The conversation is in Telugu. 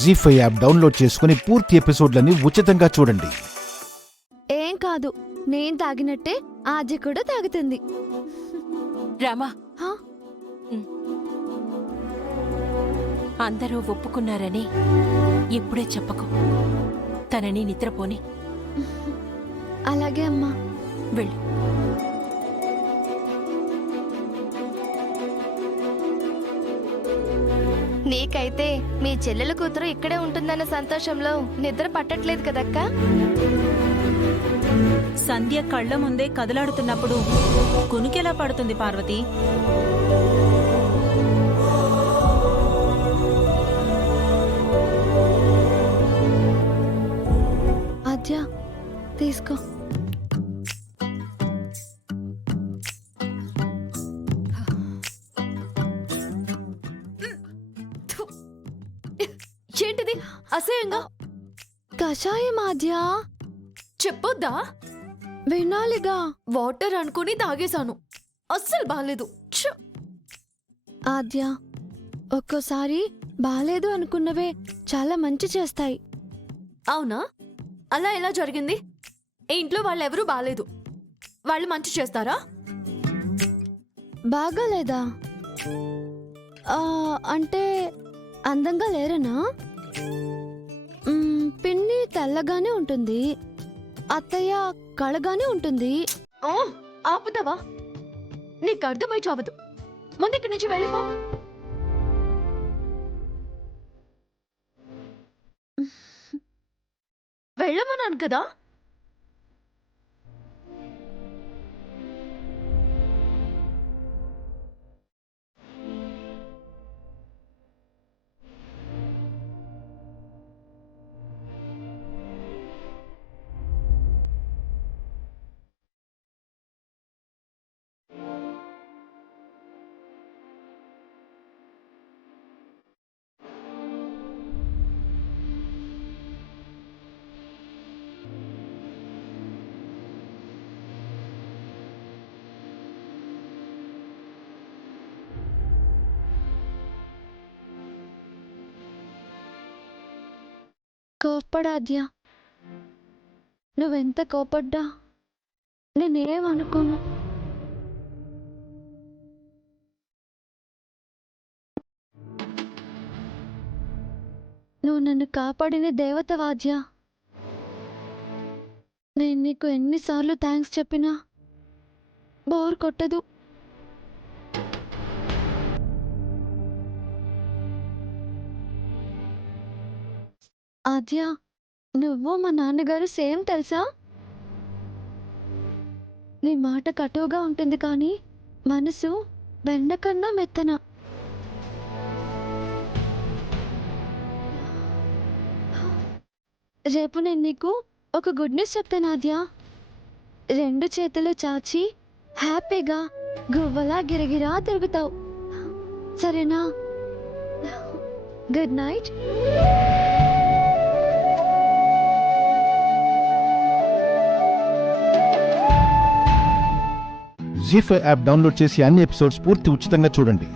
జీ5 యాప్ డౌన్లోడ్ చేసుకుని పూర్తి ఎపిసోడ్లని ఉచితంగా చూడండి. ఏం కాదు, నేను తాగినట్టే ఆద్య కూడా తాగుతుంది. రామా, హా? అందరూ ఒప్పుకున్నారని ఇప్పుడే చెప్పకు. తనని నిద్రపోని. అలాగే అమ్మా. వెళ్ళు. నీకైతే మీ చెల్లెల కూతురు ఇక్కడే ఉంటుందన్న సంతోషంలో నిద్ర పట్టట్లేదు కదక్కా. సంధ్య కళ్ళ ముందే కదలాడుతున్నప్పుడు కునుకెలా పడుతుంది పార్వతి? ఆద్య, తీసుకో. ఏంటిది అసహ్యంగా? కషాయం ఆద్య. చెప్పొద్దా? వినాలిగా. వాటర్ అనుకుని తాగేశాను, అస్సలు బాలేదు. ఆద్య, ఒక్కోసారి బాలేదు అనుకున్నవే చాలా మంచి చేస్తాయి. అవునా? అలా ఎలా జరిగింది? ఈ ఇంట్లో వాళ్ళెవరూ బాలేదు, వాళ్ళు మంచి చేస్తారా? బాగాలేదా? అంటే అందంగా లేరనా? పిన్ని తెల్లగానే ఉంటుంది, అత్తయ్య కళగానే ఉంటుంది. ఓ, ఆపుతావా? నీకు అర్థమై చావదు. ముందు ఇక్కడి నుంచి వెళ్ళిపో. వెళ్ళమన్నాను కదా. కోప్పడాద్య, నువ్వెంత కోపడ్డా నేనేమనుకోను. నువ్వు నన్ను కాపాడిన దేవత వాద్య. నేను నీకు ఎన్నిసార్లు థ్యాంక్స్ చెప్పినా బోర్ కొట్టదు. ఆద్య, నువ్వు మా నాన్నగారు సేమ్ తెలుసా? నీ మాట కటువుగా ఉంటుంది కానీ మనసు బెండకన్నా మెత్తన. రేపు నేను నీకు ఒక గుడ్ న్యూస్ చెప్తాను ఆద్య. 2 చేతులు చాచి హ్యాపీగా గువ్వలా గిరగిరా తిరుగుతావు, సరేనా? Good night. Zee five app download చేసి అన్ని ఎపిసోడ్స్ పూర్తి ఉచితంగా చూడండి.